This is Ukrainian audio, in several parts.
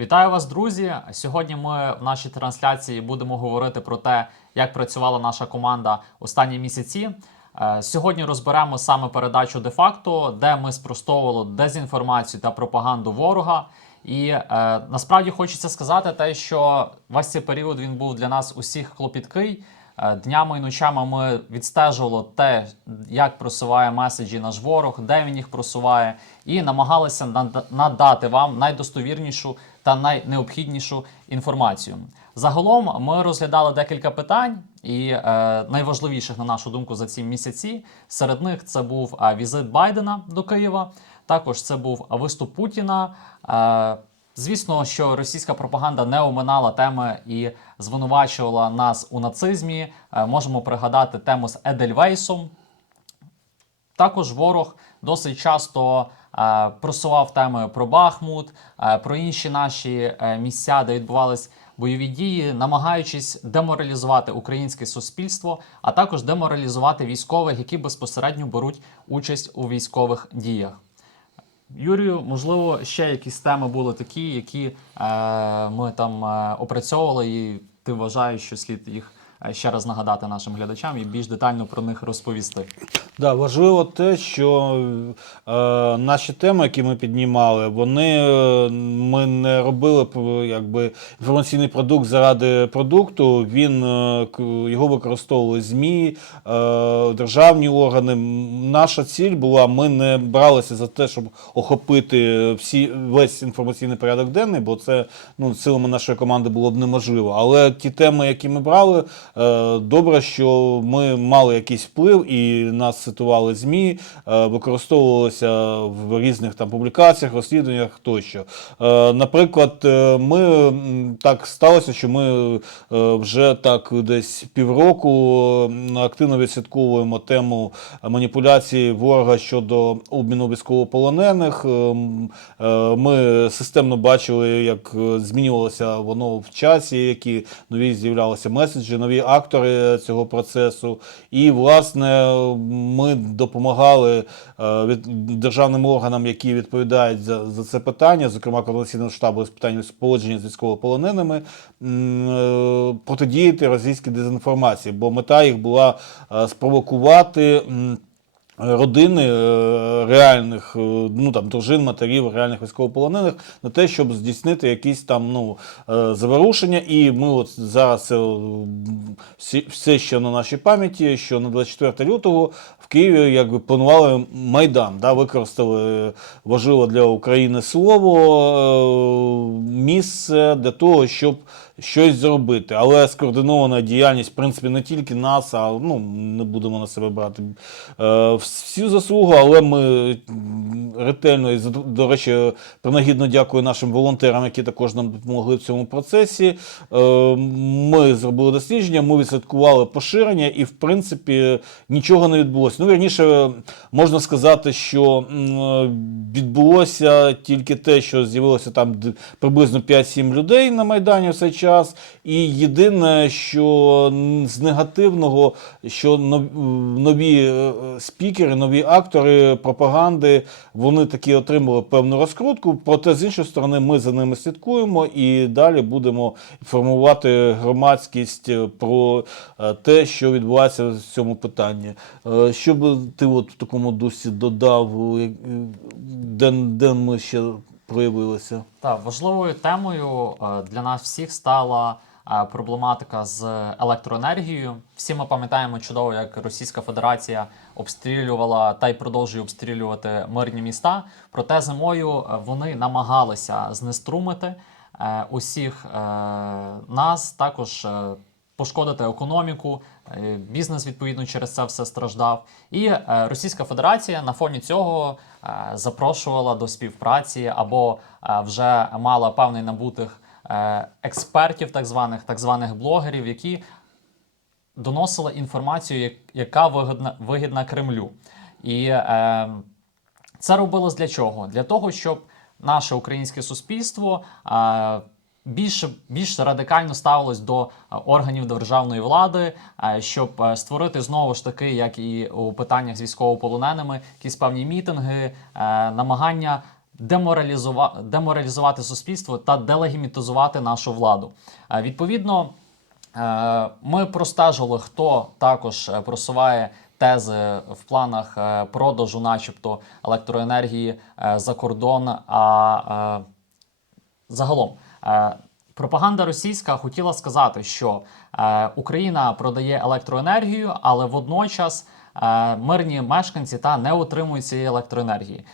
Вітаю вас, друзі! Сьогодні ми в нашій трансляції будемо говорити про те, як працювала наша команда останні місяці. Е, Сьогодні розберемо саме передачу де-факто, де ми спростовували дезінформацію та пропаганду ворога. І е, насправді хочеться сказати те, що весь цей період він був для нас усіх клопіткий. Е, Днями і ночами ми відстежували те, як просуває меседжі наш ворог, де він їх просуває, і намагалися нада- надати вам найдостовірнішу та найнеобхіднішу інформацію. Загалом ми розглядали декілька питань, і е, найважливіших, на нашу думку, за ці місяці. Серед них це був е, візит Байдена до Києва. Також це був виступ Путіна. Е, Звісно, що російська пропаганда не оминала теми і звинувачувала нас у нацизмі. Е, Можемо пригадати тему з Едельвейсом. Також ворог досить часто е, просував теми про Бахмут, е, про інші наші місця, де відбувались бойові дії, намагаючись деморалізувати українське суспільство, а також деморалізувати військових, які безпосередньо беруть участь у військових діях. Юрію, можливо, ще якісь теми були такі, які е, ми там е, опрацьовували, і ти вважаєш, що слід їх ще раз нагадати нашим глядачам і більш детально про них розповісти. Да, важливо те, що е, наші теми, які ми піднімали, вони е, ми не робили якби інформаційний продукт заради продукту. Він е, його використовували ЗМІ, е, державні органи. Наша ціль була, ми не бралися за те, щоб охопити всі весь інформаційний порядок денний, бо це ну силами нашої команди було б неможливо. Але ті теми, які ми брали, е, добре, що ми мали якийсь вплив і нас цитували ЗМІ, е, використовувалося в різних там публікаціях, розслідуваннях тощо. Е, Наприклад, е, ми так сталося, що ми е, вже так десь півроку активно відслідковуємо тему маніпуляції ворога щодо обміну військовополонених. Е, е, Ми системно бачили, як е, змінювалося воно в часі, які нові з'являлися меседжі, нові актори цього процесу. І, власне, ми допомагали е, державним органам, які відповідають за, за це питання, зокрема Координаційного штабу з питань сполучення з військовополоненими, е, протидіяти російській дезінформації, бо мета їх була е, спровокувати. Родини е, реальних, е, ну там дружин, матерів, реальних військовополонених на те, щоб здійснити якісь там ну е, заворушення. І ми от зараз це все ще на нашій пам'яті, що на 24 лютого в Києві якби планували майдан, да, використали важливо для України слово, місце для того, щоб щось зробити. Але скоординована діяльність, в принципі, не тільки нас, а ну не будемо на себе брати е, всю заслугу, але ми ретельно і до речі, принагідно дякую нашим волонтерам, які також нам допомогли в цьому процесі. Е, Ми зробили дослідження, ми відслідкували поширення, і в принципі нічого не відбулося. Ну, вірніше, можна сказати, що відбулося тільки те, що з'явилося там приблизно 5-7 людей на Майдані в цей час. І єдине, що з негативного, що нові е, спікери, нові актори пропаганди, вони таки отримали певну розкрутку. Проте, з іншої сторони, ми за ними слідкуємо і далі будемо інформувати громадськість е, про е, те, що відбувається в цьому питанні. Е, Що би ти от в такому дусі додав, де, де ми ще проявилися? Так, важливою темою для нас всіх стала проблематика з електроенергією. Всі ми пам'ятаємо чудово, як Російська Федерація обстрілювала та й продовжує обстрілювати мирні міста. Проте зимою е, вони намагалися знеструмити е, усіх е, нас, також е, пошкодити економіку. е, Бізнес відповідно через це все страждав. І е, Російська Федерація на фоні цього е, запрошувала до співпраці або е, вже мала певний набутих е, експертів, так званих, так званих блогерів, які доносили інформацію, як- яка вигідна, вигідна Кремлю. І е, це робилось для чого? Для того, щоб наше українське суспільство е, більше, більш радикально ставилось до е, органів державної влади, е, щоб е, створити знову ж таки, як і у питаннях з військовополоненими, якісь певні мітинги, е, намагання деморалізувати, деморалізувати суспільство та делегімітизувати нашу владу. Е, Відповідно, е, ми простежили, хто також е, просуває тези в планах продажу, начебто, електроенергії за кордон. А загалом. Пропаганда російська хотіла сказати, що Україна продає електроенергію, але водночас мирні мешканці та не отримують цієї електроенергії.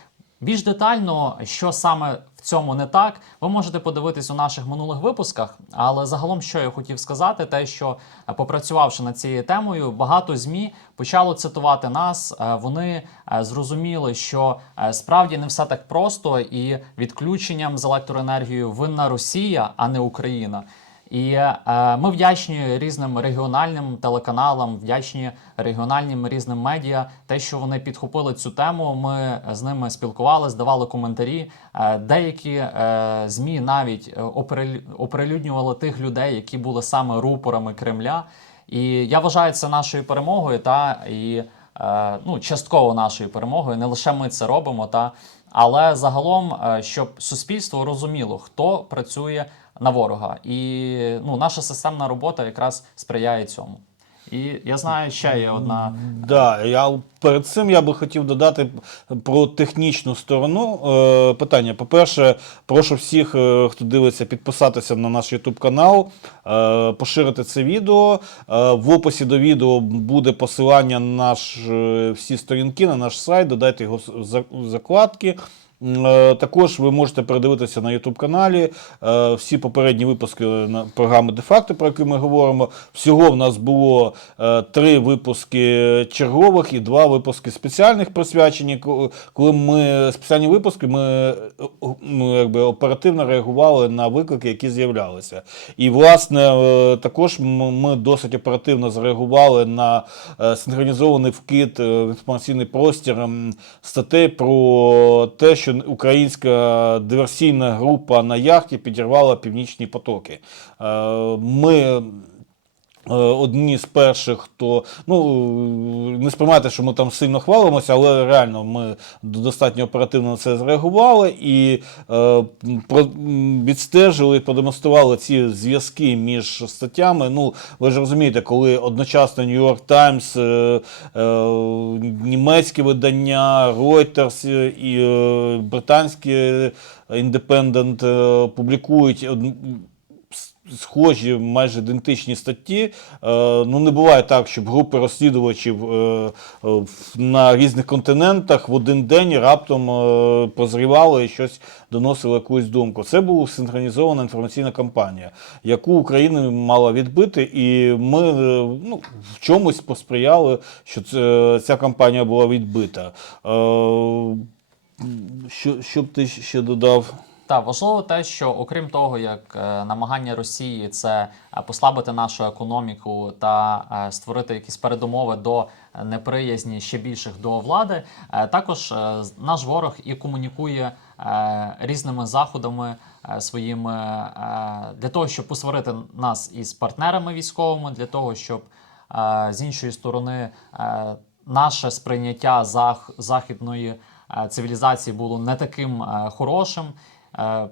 Більш детально, що саме в цьому не так, ви можете подивитись у наших минулих випусках. Але загалом, що я хотів сказати, те, що е, попрацювавши над цією темою, багато змі почало цитувати нас. Е, Вони е, зрозуміли, що справді не все так просто, і відключенням з електроенергією винна Росія, а не Україна. І е, ми вдячні різним регіональним телеканалам, вдячні регіональним різним медіа. Те, що вони підхопили цю тему, ми з ними спілкувалися, давали коментарі. Е, деякі е, змі навіть е, оприлю- оприлюднювали тих людей, які були саме рупорами Кремля. І я вважаю це нашою перемогою, та і е, ну, частково нашою перемогою. Не лише ми це робимо, та але загалом, е, щоб суспільство розуміло, хто працює на ворога, і ну, наша системна робота якраз сприяє цьому. І я знаю, ще є одна Да, я перед цим я би хотів додати про технічну сторону е, питання. По-перше, прошу всіх, е, хто дивиться, підписатися на наш YouTube канал, е, поширити це відео. Е, в описі до відео буде посилання на наш, е, всі сторінки, на наш сайт, додайте його в закладки. Е, Також ви можете передивитися на YouTube каналі е, всі попередні випуски програми де-факто, про які ми говоримо. Всього в нас було е, три випуски чергових і два випуски спеціальних присвячені. Коли ми спеціальні випуски, ми ну, якби оперативно реагували на виклики, які з'являлися. І власне також ми досить оперативно зреагували на синхронізований вкид в інформаційний простір статей про те, що українська диверсійна група на яхті підірвала північні потоки. Е, Ми одні з перших, хто ну не сприймайте, що ми там сильно хвалимося, але реально ми достатньо оперативно на це зреагували і е, про, відстежили продемонстрували ці зв'язки між статтями. Ну, ви ж розумієте, коли одночасно York Times, е, е, німецьке видання, Reuters е, і е, британське Independent е, публікують схожі, майже ідентичні статті. Е, ну, не буває так, щоб групи розслідувачів е, е, на різних континентах в один день раптом прозрівали і щось доносили якусь думку. Це була синхронізована інформаційна кампанія, яку Україна мала відбити, і ми ну, в чомусь посприяли, що ця кампанія була відбита. Що, що б ти ще додав? Так, важливо те, що окрім того, як е, намагання Росії це е, послабити нашу економіку та е, створити якісь передумови до неприязні ще більших до влади, також наш ворог і комунікує різними заходами своїми для того, щоб посварити нас із партнерами військовими, для того, щоб з іншої сторони наше сприйняття зах- західної цивілізації було не таким хорошим. Е,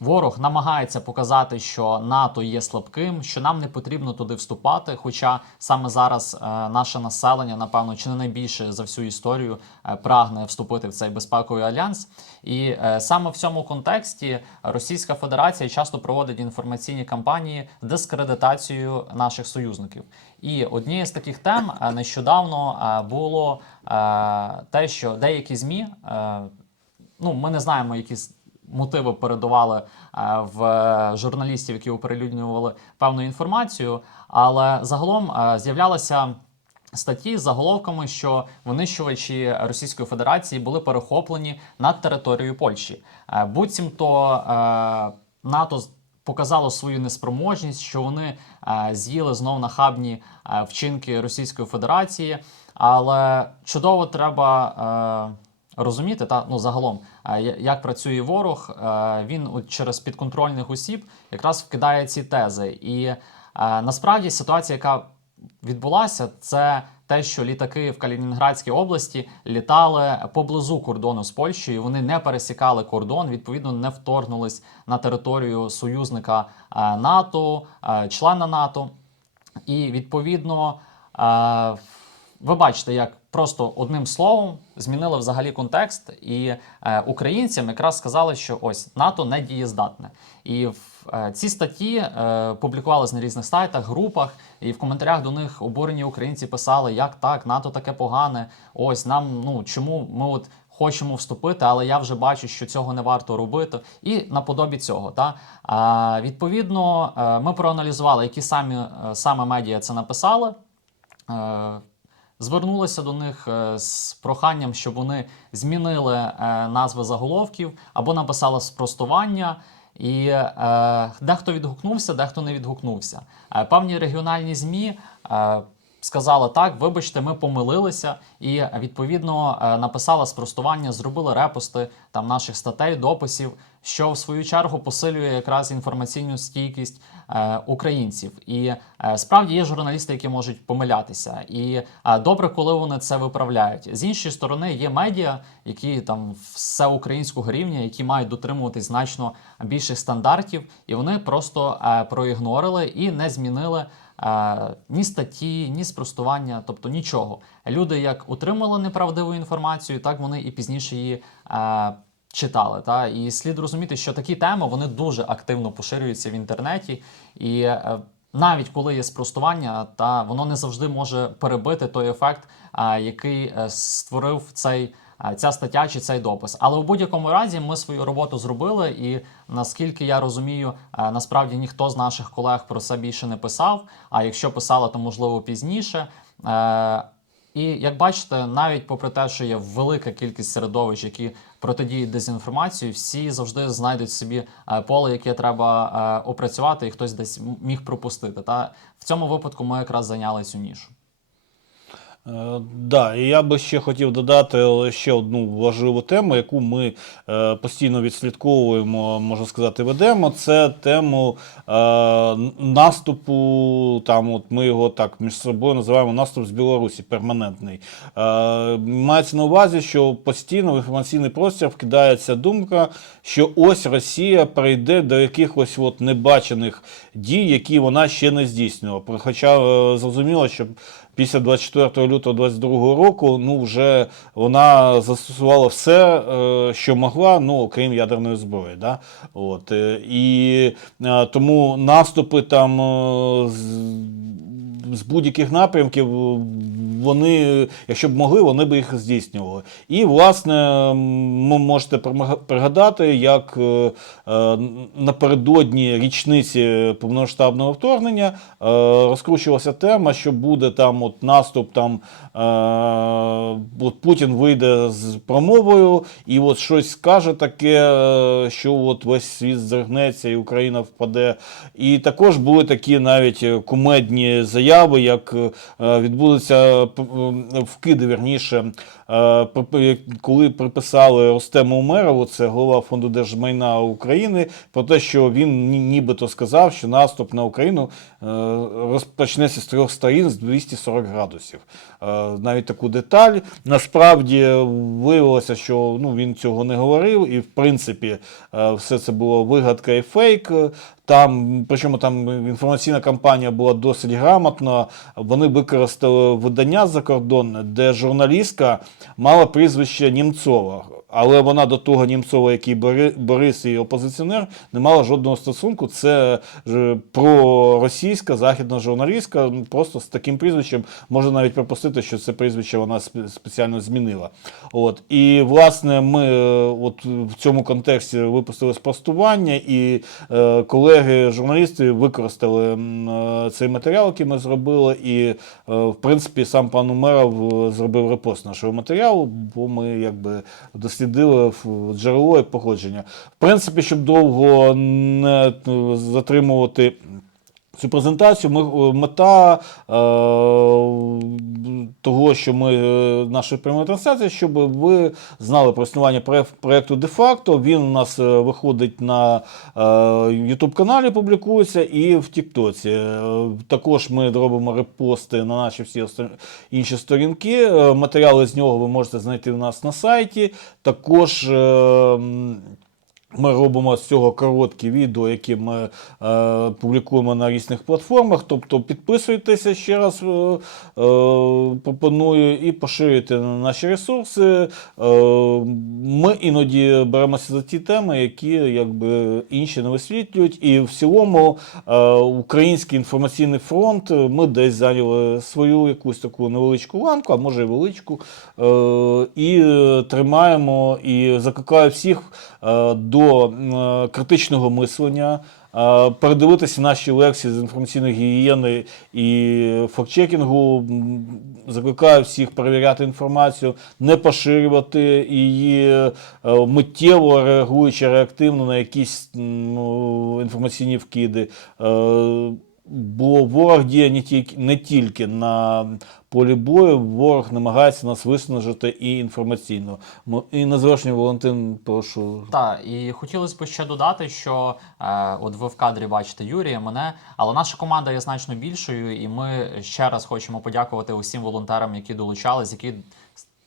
Ворог намагається показати, що НАТО є слабким, що нам не потрібно туди вступати. Хоча саме зараз е, наше населення, напевно, чи не найбільше за всю історію е, прагне вступити в цей безпековий альянс. І саме в цьому контексті Російська Федерація часто проводить інформаційні кампанії з дискредитацією наших союзників. І однією з таких тем нещодавно було те, що деякі змі. ну, ми не знаємо, які мотиви передували е, в журналістів, які оприлюднювали певну інформацію, але загалом е, з'являлися. Статті з заголовками, що винищувачі Російської Федерації були перехоплені над територією Польщі. Е, Буцімто НАТО показало свою неспроможність, що вони з'їли знов нахабні вчинки Російської Федерації. Але чудово треба розуміти, та ну загалом, е, як працює ворог, е, він через підконтрольних осіб якраз вкидає ці тези. І е, насправді ситуація, яка відбулася, це те, що літаки в Калінінградській області літали поблизу кордону з Польщею. Вони не пересікали кордон, відповідно, не вторгнулись на територію союзника НАТО, члена НАТО. І відповідно, е, ви бачите, як просто одним словом змінили взагалі контекст, і е, українцям якраз сказали, що ось НАТО не дієздатне. І в е, ці статті е, публікувались на різних сайтах, групах, і в коментарях до них обурені українці писали, як так, НАТО таке погане. Ось нам ну чому ми от. Хочемо вступити, але я вже бачу, що цього не варто робити. І наподобі цього, та а, відповідно, е, ми проаналізували, які самі е, саме медіа це написали. Звернулися до них е, з проханням, щоб вони змінили е, назви заголовків або написали спростування. І е, дехто відгукнувся, дехто не відгукнувся. Певні регіональні ЗМІ сказали так, вибачте, ми помилилися, і відповідно е, написали спростування, зробили репости там наших статей, дописів, що в свою чергу посилює якраз інформаційну стійкість е, українців. І е, справді є журналісти, які можуть помилятися. І е, добре, коли вони це виправляють. З іншої сторони, є медіа, які там всеукраїнського рівня, які мають дотримуватись значно більших стандартів, і вони просто е, проігнорили і не змінили. Е, ні статті, ні спростування, тобто нічого. Люди як отримали неправдиву інформацію, так вони і пізніше її е, читали. Та? І слід розуміти, що такі теми вони дуже активно поширюються в інтернеті. І е, навіть коли є спростування, та воно не завжди може перебити той ефект, е, який е, створив цей. Е, Ця стаття чи цей допис, але у будь-якому разі ми свою роботу зробили, і наскільки я розумію, е, насправді ніхто з наших колег про це більше не писав. А якщо писали, то можливо пізніше. Е, І як бачите, навіть попри те, що є велика кількість середовищ, які протидіють дезінформації, всі завжди знайдуть собі поле, яке треба опрацювати, і хтось десь міг пропустити. Та в цьому випадку ми якраз зайняли цю нішу. Е, Да, і я би ще хотів додати ще одну важливу тему, яку ми е, постійно відслідковуємо, можна сказати, ведемо. Це тему е, наступу. Там, от ми його так між собою називаємо наступ з Білорусі, перманентний. Мається на увазі, що постійно в інформаційний простір вкидається думка, що ось Росія прийде до якихось от небачених дій, які вона ще не здійснювала. Хоча зрозуміло, що після 24 лютого 22 року ну вже вона застосувала все, е, що могла, ну окрім ядерної зброї. Да? От, е, і е, тому наступи там з, будь-яких напрямків. Вони, якщо б могли, вони б їх здійснювали. І, власне, ви можете пригадати, як е, е, напередодні річниці повномасштабного вторгнення е, розкручувалася тема, що буде там от наступ, там е, от Путін вийде з промовою і от щось скаже таке, е, що от весь світ здригнеться і Україна впаде. І також були такі навіть е, кумедні заяви, як е, відбудуться вкиди, вірніше, е, при- коли приписали Ростему Умерову, це голова фонду держмайна України, про те, що він нібито сказав, що наступ на Україну е, розпочнеться з трьох сторін з 240 градусів. Е, Навіть таку деталь. Насправді виявилося, що ну, він цього не говорив, і в принципі е, все це було вигадка і фейк. Там, причому там інформаційна кампанія була досить грамотна. Вони використали видання закордонне, де журналістка мала прізвище Німцова. Але вона до того Німцова, який Бори- Борис і опозиціонер, не мала жодного стосунку. Це проросійська західна журналістка. ну, Просто з таким прізвищем можна навіть припустити, що це прізвище вона спеціально змінила. От і власне ми е, от в цьому контексті випустили спростування, і е, колеги журналісти використали е, цей матеріал, який ми зробили, і е, в принципі сам пан Умеров е, зробив репост нашого матеріалу, бо ми якби дослідили в- джерело і походження. В принципі, щоб довго не е, затримувати цю презентацію. Ми, е, мета е, того, що ми е, нашої прямої трансляції, щоб ви знали про існування проєк- проєкту де-факто. Він у нас е, виходить на YouTube каналі, публікується і в Тіктоці. Також ми робимо репости на наші всі інші сторінки. Матеріали з нього ви можете знайти у нас на сайті. Також. е, ми робимо з цього короткі відео, які ми е, публікуємо на різних платформах. Тобто підписуйтеся ще раз, е, е, пропоную і поширюйте наші ресурси. Е, ми іноді беремося за ті теми, які якби інші не висвітлюють. І в цілому е, український інформаційний фронт е, ми десь зайняли свою якусь таку невеличку ланку, а може і величку. Е, і тримаємо і закликаю всіх е, до е, критичного мислення. е, Передивитися наші лекції з інформаційної гігієни і фактчекінгу. Закликаю всіх перевіряти інформацію, не поширювати її е, миттєво реагуючи реактивно на якісь ну, інформаційні вкиди. Бо ворог діє не тільки, не тільки на полі бою, ворог намагається нас виснажити і інформаційно. І на завершення, Валентин, прошу. Так, і хотілося б ще додати, що е, от ви в кадрі бачите Юрія, мене, але наша команда є значно більшою, і ми ще раз хочемо подякувати усім волонтерам, які долучались, які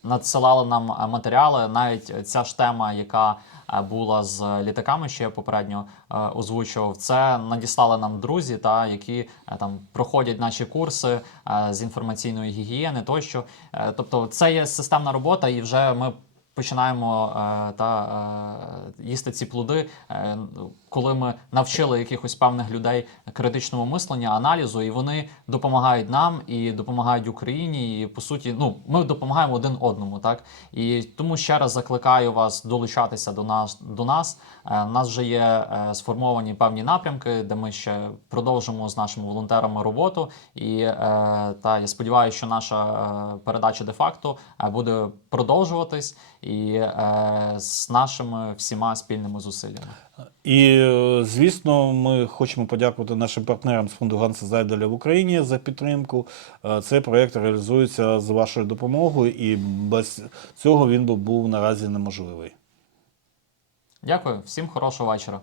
надсилали нам е, матеріали. Навіть ця ж тема, яка е, була з літаками, що я попередньо е, озвучував, це надіслали нам друзі, та які е, там проходять наші курси е, з інформаційної гігієни тощо. Е, тобто, це є системна робота, і вже ми починаємо е, та е, їсти ці плоди, е, коли ми навчили якихось певних людей критичному мисленню, аналізу, і вони допомагають нам і допомагають Україні. І по суті, ну ми допомагаємо один одному, так і тому ще раз закликаю вас долучатися до нас до нас. Е, У нас вже є е, сформовані певні напрямки, де ми ще продовжимо з нашими волонтерами роботу. І е, та я сподіваюся, що наша е, передача де-факто е, буде продовжуватись і е, з нашими всіма спільними зусиллями. І, е, звісно, ми хочемо подякувати нашим партнерам з фонду Ганса Зайделя в Україні за підтримку. Е, Цей проєкт реалізується з вашою допомогою, і без цього він би був наразі неможливий. Дякую, всім хорошого вечора.